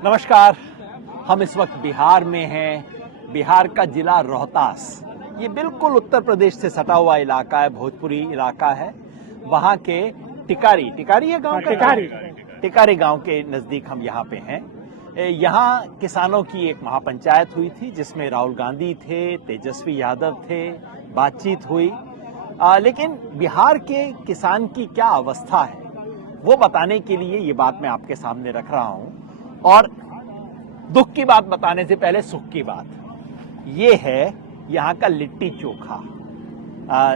नमस्कार। हम इस वक्त बिहार में हैं। बिहार का जिला रोहतास, ये बिल्कुल उत्तर प्रदेश से सटा हुआ इलाका है, भोजपुरी इलाका है। वहाँ के टिकारी है गांव का, टिकारी गांव के नजदीक हम यहाँ पे हैं। यहाँ किसानों की एक महापंचायत हुई थी जिसमें राहुल गांधी थे, तेजस्वी यादव थे, बातचीत हुई। लेकिन बिहार के किसान की क्या अवस्था है वो बताने के लिए ये बात मैं आपके सामने रख रहा हूं। और दुख की बात बताने से पहले सुख की बात ये है, यहाँ का लिट्टी चोखा।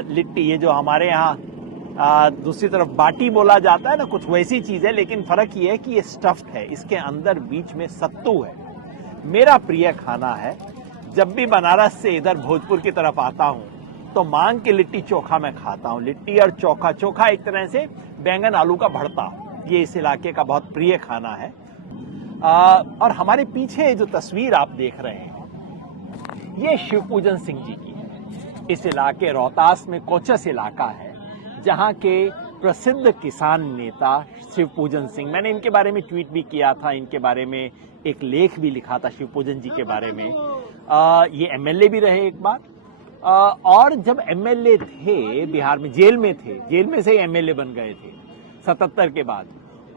लिट्टी, ये जो हमारे यहाँ दूसरी तरफ बाटी बोला जाता है ना, कुछ वैसी चीज है, लेकिन फर्क ये है कि ये स्टफ्ड है, इसके अंदर बीच में सत्तू है। मेरा प्रिय खाना है। जब भी बनारस से इधर भोजपुर की तरफ आता हूं तो मांग के लिट्टी चोखा मैं खाता हूं। लिट्टी और चोखा, चोखा एक तरह से बैंगन आलू का भरता, ये इस इलाके का बहुत प्रिय खाना है। और हमारे पीछे जो तस्वीर आप देख रहे हैं ये शिवपूजन सिंह जी की है। इस इलाके रोहतास में कोचस इलाका है जहां के प्रसिद्ध किसान नेता शिवपूजन सिंह, मैंने इनके बारे में ट्वीट भी किया था, इनके बारे में एक लेख भी लिखा था शिवपूजन जी के बारे में। ये एमएलए भी रहे एक बार, और जब एमएलए थे बिहार में, जेल में थे, जेल में से ही एमएलए बन गए थे 77 के बाद।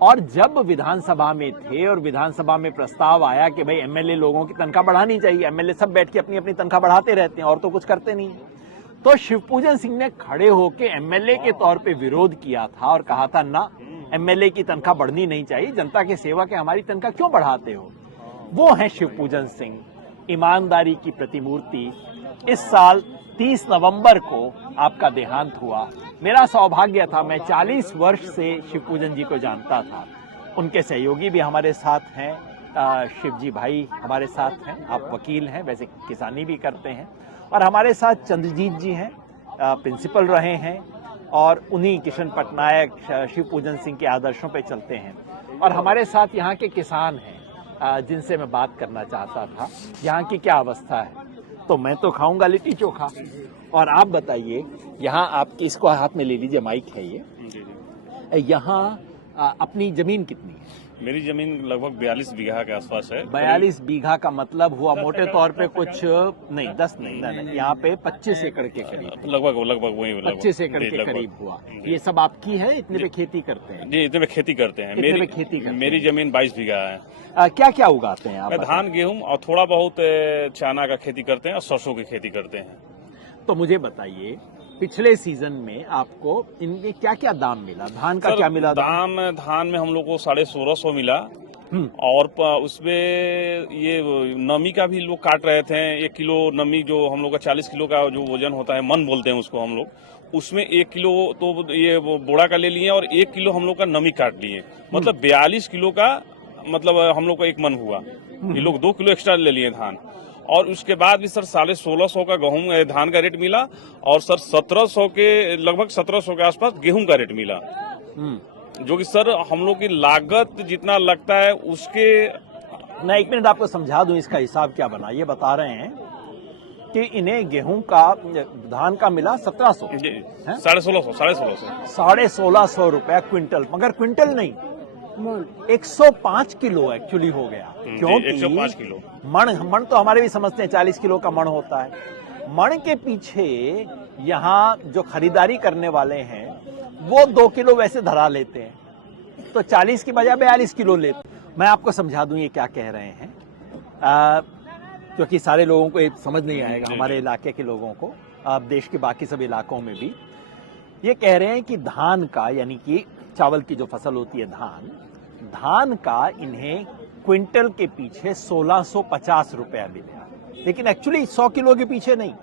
और जब विधानसभा में थे और विधानसभा में प्रस्ताव आया कि भाई एमएलए लोगों की तनख्वाह बढ़ानी चाहिए, एमएलए सब बैठ के अपनी अपनी तनख्वाह बढ़ाते रहते हैं और तो कुछ करते नहीं, तो शिवपूजन सिंह ने खड़े होकर एमएलए के तौर पे विरोध किया था और कहा था ना, एमएलए की तनख्वाह बढ़नी नहीं चाहिए, जनता की सेवा के हमारी तनख्वाह क्यों बढ़ाते हो। वो है शिवपूजन सिंह, ईमानदारी की प्रतिमूर्ति। इस साल 30 नवंबर को आपका देहांत हुआ। मेरा सौभाग्य था, मैं 40 वर्ष से शिवपूजन जी को जानता था। उनके सहयोगी भी हमारे साथ हैं, शिवजी भाई हमारे साथ हैं, आप वकील हैं, वैसे किसानी भी करते हैं। और हमारे साथ चंद्रजीत जी हैं, प्रिंसिपल रहे हैं, और उन्हीं किशन पटनायक शिवपूजन सिंह के आदर्शों पे चलते हैं। और हमारे साथ यहाँ के किसान हैं जिनसे मैं बात करना चाहता था, यहाँ की क्या अवस्था है। तो मैं तो खाऊंगा लिट्टी चोखा, और आप बताइए, यहाँ आपकी, इसको हाथ में ले लीजिए, माइक है ये। यहाँ अपनी जमीन कितनी है? मेरी जमीन लगभग 42 बीघा के आसपास है। 42 बीघा का मतलब हुआ मोटे तौर पे कुछ नहीं, 10 नहीं, यहाँ पे 25 एकड़ के करीब, लगभग वही 25 एकड़ के करीब हुआ। ये सब आपकी है? इतने पे खेती करते हैं? जी, इतने पे खेती करते हैं। मेरी जमीन 22 बीघा है। क्या क्या उगाते हैं आप? धान, गेहूं और थोड़ा बहुत चना का खेती करते हैं और सरसों की खेती करते हैं। तो मुझे बताइए, पिछले सीजन में आपको इनके क्या क्या दाम मिला? धान का क्या मिला? धान में हम लोग को 1650 मिला, और उसमें ये नमी का भी लोग काट रहे थे। 1 किलो नमी, जो हम लोग का 40 किलो का जो वजन होता है, मन बोलते हैं उसको हम लोग, उसमें 1 किलो तो ये बोड़ा का ले लिए और 1 किलो हम लोग का नमी काट लिए। मतलब 42 किलो का, मतलब हम लोग का 1 मन हुआ। ये लोग 2 किलो एक्स्ट्रा ले लिए धान। और उसके बाद भी सर 1650 का गेहूं धान का रेट मिला, और सर 1700 के, लगभग 1700 के आसपास गेहूं का रेट मिला। जो कि सर हम लोग की लागत जितना लगता है उसके। मैं 1 मिनट आपको समझा दूं इसका हिसाब क्या बना। ये बता रहे हैं कि इन्हें गेहूं का, धान का मिला 1700, 1650 रुपया क्विंटल, मगर क्विंटल नहीं, 105 किलो एक्चुअली हो गया। क्योंकि 105 किलो मण तो हमारे भी समझते हैं 40 किलो का मण होता है। मण के पीछे यहाँ जो खरीदारी करने वाले हैं वो 2 किलो वैसे धरा लेते हैं, तो 40 की बजाय 42 किलो लेते। मैं आपको समझा दूं ये क्या कह रहे हैं, क्योंकि सारे लोगों को ये समझ नहीं आएगा, हमारे इलाके के लोगों को, देश के बाकी सब इलाकों में भी। ये कह रहे हैं कि धान का, यानी कि चावल की जो फसल होती है धान का इन्हें क्विंटल के पीछे 1650 रुपया मिला। लेकिन एक्चुअली 100 किलो के पीछे नहीं,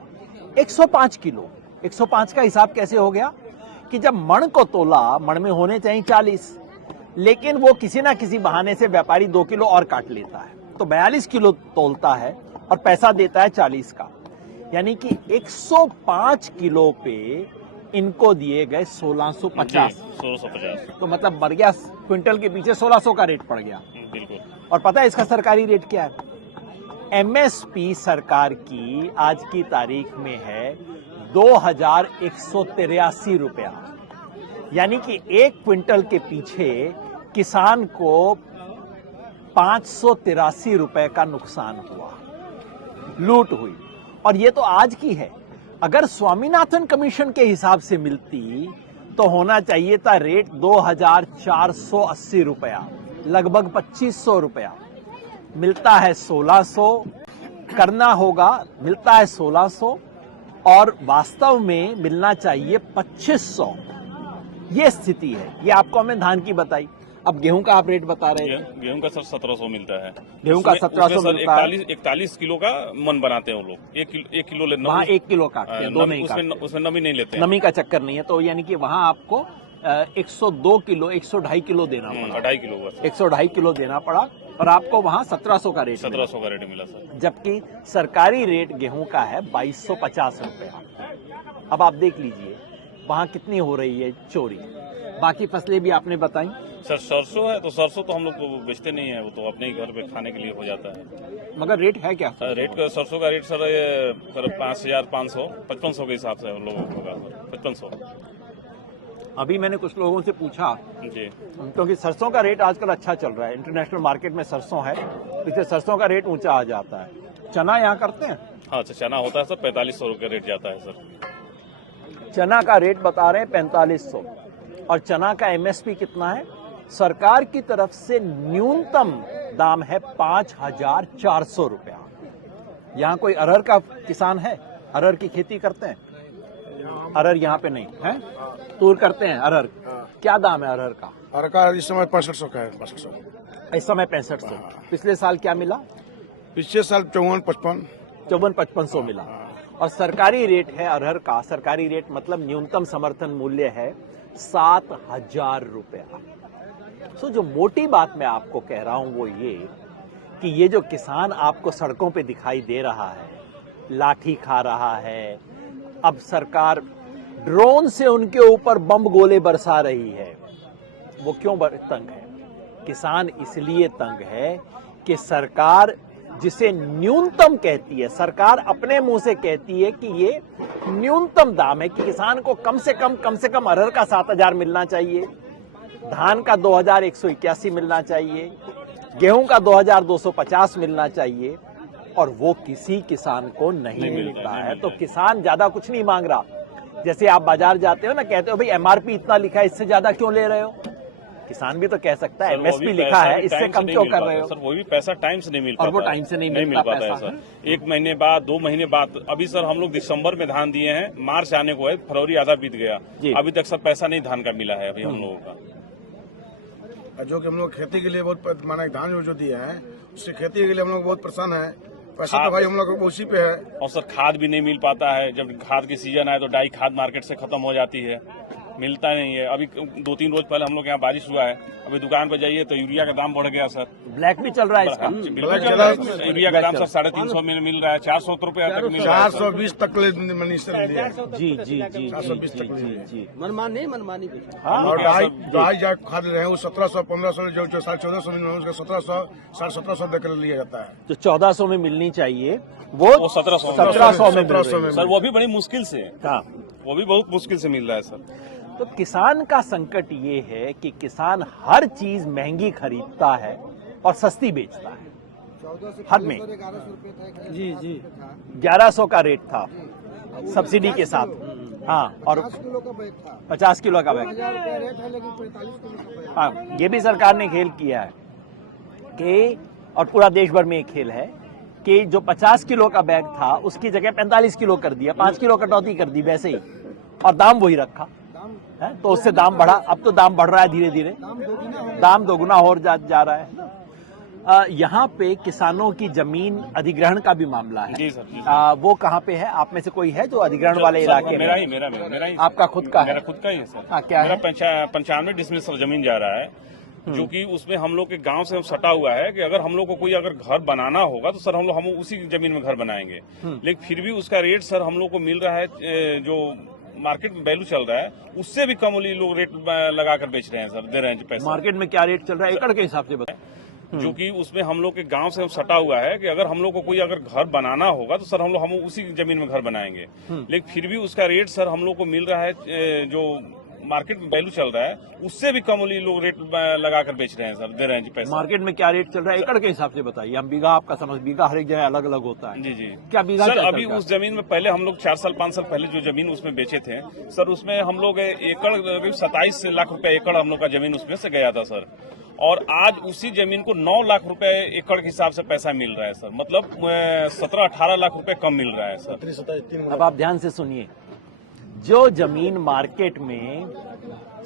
105 किलो। 105 का हिसाब कैसे हो गया कि जब मण को तोला, मण में होने चाहिए 40, लेकिन वो किसी ना किसी बहाने से व्यापारी 2 किलो और काट लेता है, तो 42 किलो तोलता है और पैसा देता है 40 का। यानी कि 105 किलो पे इनको दिए गए 1650। तो मतलब बढ़ गया, क्विंटल के पीछे 1600 का रेट पड़ गया। बिल्कुल। और पता है इसका सरकारी रेट क्या है? एमएसपी सरकार की आज की तारीख में है 2183 रुपया। यानी कि 1 क्विंटल के पीछे किसान को 583 रुपए का नुकसान हुआ, लूट हुई। और ये तो आज की है, अगर स्वामीनाथन कमीशन के हिसाब से मिलती तो होना चाहिए था रेट 2480 रुपया, लगभग 2500 रुपया। मिलता है 1600, करना होगा, मिलता है 1600 और वास्तव में मिलना चाहिए 2500। ये स्थिति है। ये आपको हमने धान की बताई। अब गेहूं का आप रेट बता रहे हैं। गेहूं का सर 1700 मिलता है। गेहूं का 1700 मिलता है। 41 किलो का मन बनाते हैं वो लोग। एक किलो लेना, वहाँ 1 किलो काटते हैं, दो नहीं काटते। उसमें नमी नहीं लेते हैं। नमी का चक्कर नहीं है, तो यानी कि वहां आपको 102 किलो, 102.5 किलो देना पड़ा। 2.5 किलो का 102.5 किलो देना पड़ा और आपको वहां 1700 का रेट 1700 का रेट मिला सर। जबकि सरकारी रेट गेहूं का है 2250 रुपया। अब आप देख लीजिए वहां कितनी हो रही है चोरी। बाकी फसलें भी आपने बताई। सर सरसों है तो सरसों तो हम लोग को बेचते नहीं है, वो तो अपने ही घर पे खाने के लिए हो जाता है। मगर रेट है क्या? रेट का सरसों का रेट सर ये 5500 5500 के हिसाब से हम लोगों को होगा सर, 5500। अभी मैंने कुछ लोगों से पूछा जी, क्योंकि सरसों का रेट आजकल अच्छा चल रहा है, इंटरनेशनल मार्केट में सरसों है, इसलिए सरसों का रेट ऊंचा आ जाता है। चना यहाँ करते हैं? हाँ सर, चना होता है सर 4500 रुपये रेट जाता है सर। चना का रेट बता रहे हैं 4500 और चना का एमएसपी कितना है? सरकार की तरफ से न्यूनतम दाम है 5400 रुपया। यहाँ कोई अरहर का किसान है? अरहर की खेती करते हैं? अरहर यहाँ पे नहीं है, तूर करते हैं। अरहर क्या दाम है अरहर का? अरहर का इस समय 6500 का है, 6500। इस समय 6500। पिछले साल क्या मिला? पिछले साल 54-55। 54-5500 मिला। और सरकारी रेट है अरहर का, सरकारी रेट मतलब न्यूनतम समर्थन मूल्य है 7000 रुपया। सो जो मोटी बात मैं आपको कह रहा हूं वो ये कि ये जो किसान आपको सड़कों पे दिखाई दे रहा है, लाठी खा रहा है, अब सरकार ड्रोन से उनके ऊपर बम गोले बरसा रही है, वो क्यों तंग है? किसान इसलिए तंग है कि सरकार जिसे न्यूनतम कहती है, सरकार अपने मुंह से कहती है कि ये न्यूनतम दाम है कि किसान को कम से कम अरहर का 7000 मिलना चाहिए, धान का 2181 मिलना चाहिए, गेहूं का 2250 मिलना चाहिए, और वो किसी किसान को नहीं मिलता है। तो किसान ज्यादा कुछ नहीं मांग रहा। जैसे आप बाजार जाते हो ना, कहते हो भाई एमआरपी इतना लिखा है, इससे ज्यादा क्यों ले रहे हो? किसान भी तो कह सकता है एमएसपी लिखा है, इससे कम क्यों कर रहे हो? सर वो भी पैसा टाइम से नहीं मिल पाता, और वो टाइम से नहीं मिल पाता है सर। 1 महीने बाद, 2 महीने बाद। अभी सर हम लोग दिसंबर में धान दिए हैं, मार्च आने को है, फरवरी आधा बीत गया, अभी तक सर पैसा नहीं धान का मिला है अभी हम लोगों का। जो कि हम लोग खेती के लिए बहुत माना धान जो दिया है, उससे खेती के लिए हम लोग बहुत परेशान है। पैसा तो भाई हम लोग उसी पे है। और सर खाद भी नहीं मिल पाता है, जब खाद की सीजन आए तो डाई खाद मार्केट से खत्म हो जाती है, मिलता नहीं है। अभी 2-3 रोज पहले हम लोग यहाँ बारिश हुआ है, अभी दुकान पे जाइए तो यूरिया का दाम बढ़ गया सर। ब्लैक भी चल रहा है इसका। बिल्कुल चल रहा है। यूरिया का दाम सर 350 में मिल रहा है, 400 रुपया तक मिल रहा है। 420 तक मिनिस्टर दिया। जी जी जी 420 तक जी। मनमानी और ढाई जा खा रहे हैं, वो 1700 1500 जो 1450 में उसका 1700 1750 देकर लिया जाता है। जो 1400 में मिलनी चाहिए वो 1700 में मिल रही है। सर वो भी बड़ी मुश्किल से, हाँ, वो भी बहुत मुश्किल से मिल रहा है सर। तो किसान का संकट ये है कि किसान हर चीज महंगी खरीदता है और सस्ती बेचता है। हर में जी 1100 का रेट था सब्सिडी के साथ, हाँ, और 50 किलो का बैग। रेट है, लेकिन 45 किलो का बैग। हाँ, ये भी सरकार ने खेल किया है कि, और पूरा देश भर में एक खेल है कि जो 50 किलो का बैग था उसकी जगह 45 किलो कर दिया, 5 किलो कटौती कर दी वैसे ही, और दाम वही रखा है। तो उससे दाम बढ़ा। अब तो दाम बढ़ रहा है धीरे धीरे, दाम दोगुना हो जा रहा है। यहाँ पे किसानों की जमीन अधिग्रहण का भी मामला है। जी सर, जी सर। वो कहाँ पे है? आप में से कोई है जो अधिग्रहण वाले इलाके मेरा में? ही आपका खुद का है? मेरा खुद का ही है सर। हाँ, क्या मेरा है? 95 डिसमिल सर जमीन जा रहा है, जो कि उसमें हम लोग के गांव से सटा हुआ है कि अगर हम लोग को कोई अगर घर बनाना होगा तो सर हम उसी जमीन में घर बनाएंगे। लेकिन फिर भी उसका रेट सर हम लोग को मिल रहा है, जो मार्केट में वैल्यू चल रहा है उससे भी कम लोग रेट लगाकर बेच रहे हैं सर, दे रहे हैं पैसा। मार्केट में क्या रेट चल रहा है एकड़ के हिसाब से बताएं? जो कि उसमें हम लोग के गांव से सटा हुआ है कि अगर हम लोग को कोई अगर घर बनाना होगा तो सर हम उसी जमीन में घर बनाएंगे। लेकिन फिर भी उसका रेट सर हम लोग को मिल रहा है, जो मार्केट में वैल्यू चल रहा है उससे भी कम ये लोग रेट लगा कर बेच रहे हैं सर, दे रहे हैं जी पैसा। मार्केट में क्या रेट चल रहा है एकड़ के हिसाब से बताइए। हम बीघा, आपका समझ, बीघा हर एक जगह अलग अलग होता है। जी जी क्या बीघा सर, क्या अभी चल रहा है? उस जमीन में पहले हम लोग 4 साल 5 साल पहले जो जमीन उसमें बेचे थे सर, उसमें हम लोग एकड़ 27 लाख रुपए एकड़ हम लोग का जमीन उसमें से गया था सर। और आज उसी जमीन को 9 लाख रुपए एकड़ के हिसाब से पैसा मिल रहा है सर, मतलब 17-18 लाख रुपए कम मिल रहा है सर। अब आप ध्यान से सुनिए, जो जमीन मार्केट में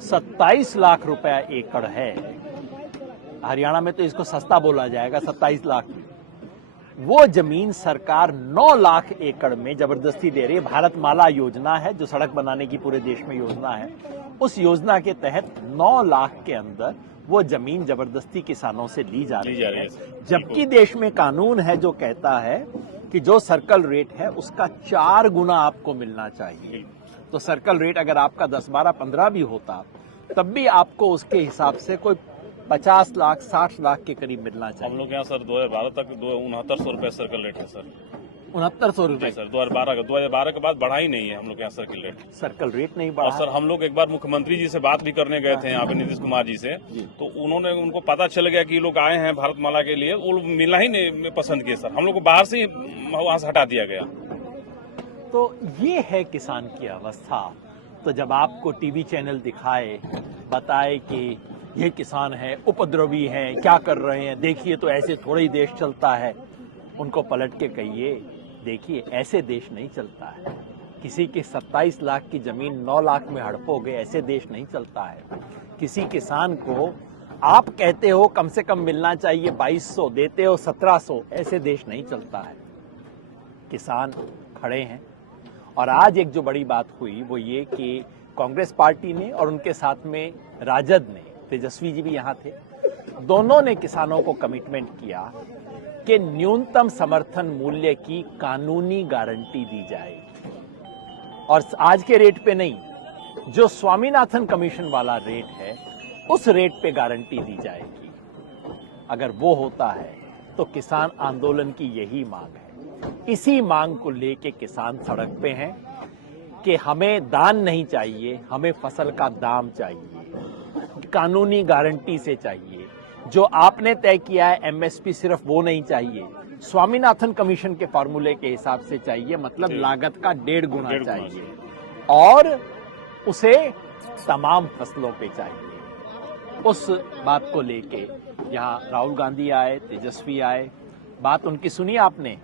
27 लाख रुपया एकड़ है, हरियाणा में तो इसको सस्ता बोला जाएगा 27 लाख, वो जमीन सरकार 9 लाख एकड़ में जबरदस्ती दे रही है। भारतमाला योजना है जो सड़क बनाने की पूरे देश में योजना है, उस योजना के तहत 9 लाख के अंदर वो जमीन जबरदस्ती किसानों से ली जा रही है। जबकि देश में कानून है जो कहता है कि जो सर्कल रेट है उसका 4 गुना आपको मिलना चाहिए। तो सर्कल रेट अगर आपका 10, 12, 15 भी होता तब भी आपको उसके हिसाब से कोई 50 लाख 60 लाख के करीब मिलना चाहिए। हम लोग यहाँ सर 2012 तक 6900 रुपए सर्कल रेट है सर। 6900 रुपए सर 2012 के बाद बढ़ा ही नहीं है हम लोग यहाँ सर्कल रेट। सर्कल रेट नहीं और बढ़ा। सर हम लोग एक बार मुख्यमंत्री जी से बात भी करने गए थे यहाँ पे, नीतीश कुमार जी से, तो उन्होंने, उनको पता चल गया कि ये लोग आए हैं भारतमाला के लिए, वो लोग मिलना ही नहीं पसंद किए सर, हम लोग को बाहर से ही वहां से हटा दिया गया। तो ये है किसान की अवस्था। तो जब आपको टीवी चैनल दिखाए, बताए कि ये किसान है, उपद्रवी हैं, क्या कर रहे हैं, देखिए तो ऐसे थोड़ा ही देश चलता है, उनको पलट के कहिए, देखिए ऐसे देश नहीं चलता है। किसी की 27 लाख की जमीन 9 लाख में हड़पोगे, ऐसे देश नहीं चलता है। किसी किसान को आप कहते हो कम से कम मिलना चाहिए 2200, देते हो 1700, ऐसे देश नहीं चलता है। किसान खड़े हैं। और आज एक जो बड़ी बात हुई वो ये कि कांग्रेस पार्टी ने और उनके साथ में राजद ने, तेजस्वी जी भी यहाँ थे, दोनों ने किसानों को कमिटमेंट किया कि न्यूनतम समर्थन मूल्य की कानूनी गारंटी दी जाएगी। और आज के रेट पे नहीं, जो स्वामीनाथन कमीशन वाला रेट है उस रेट पे गारंटी दी जाएगी। अगर वो होता है तो किसान आंदोलन की यही मांग है। इसी मांग को लेके किसान सड़क पे हैं कि हमें दान नहीं चाहिए, हमें फसल का दाम चाहिए, कानूनी गारंटी से चाहिए। जो आपने तय किया है एमएसपी, सिर्फ वो नहीं चाहिए, स्वामीनाथन कमीशन के फॉर्मूले के हिसाब से चाहिए, मतलब लागत का 1.5 गुना चाहिए, और उसे तमाम फसलों पे चाहिए। उस बात को लेके यहाँ राहुल गांधी आए, तेजस्वी आए, बात उनकी सुनी आपने?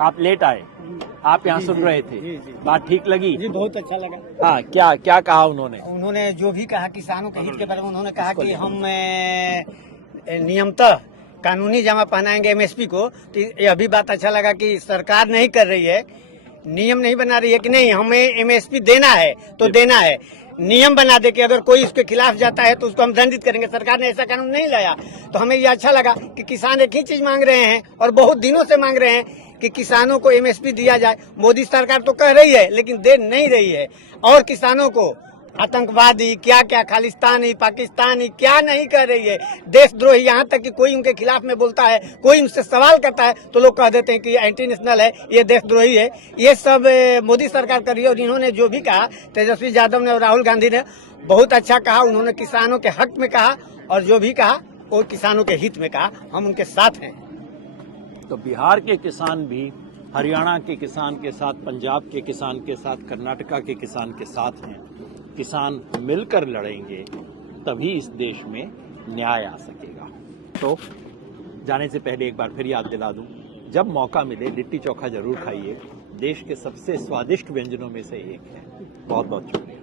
आप लेट आए, आप यहाँ सुन रहे थे, बात ठीक लगी? जी बहुत अच्छा लगा। हाँ, क्या क्या कहा उन्होंने? उन्होंने जो भी कहा किसानों के हित के बारे में, उन्होंने कहा कि हम नियमतः कानूनी जमा पहनाएंगे एमएसपी को। तो यह भी बात अच्छा लगा कि सरकार नहीं कर रही है, नियम नहीं बना रही है कि नहीं हमें एमएसपी देना है तो देना है, नियम बना दे कि अगर कोई इसके खिलाफ जाता है तो उसको हम दंडित करेंगे। सरकार ने ऐसा कानून नहीं लाया। तो हमें ये अच्छा लगा कि किसान एक ही चीज मांग रहे हैं और बहुत दिनों से मांग रहे हैं कि किसानों को एमएसपी दिया जाए। मोदी सरकार तो कह रही है लेकिन दे नहीं रही है, और किसानों को आतंकवादी क्या क्या, खालिस्तानी, पाकिस्तानी क्या नहीं कर रही है, देशद्रोही। यहाँ तक कि कोई उनके खिलाफ में बोलता है, कोई उनसे सवाल करता है तो लोग कह देते हैं कि ये एंटी नेशनल है, ये देशद्रोही है। ये सब मोदी सरकार कर रही है। और इन्होंने जो भी कहा, तेजस्वी यादव ने और राहुल गांधी ने बहुत अच्छा कहा। उन्होंने किसानों के हक में कहा और जो भी कहा वो किसानों के हित में कहा। हम उनके साथ हैं। तो बिहार के किसान भी हरियाणा के किसान के साथ, पंजाब के किसान के साथ, कर्नाटका के किसान के साथ हैं। किसान मिलकर लड़ेंगे तभी इस देश में न्याय आ सकेगा। तो जाने से पहले एक बार फिर याद दिला दूं, जब मौका मिले लिट्टी चोखा जरूर खाइए, देश के सबसे स्वादिष्ट व्यंजनों में से एक है। बहुत बहुत शुक्रिया।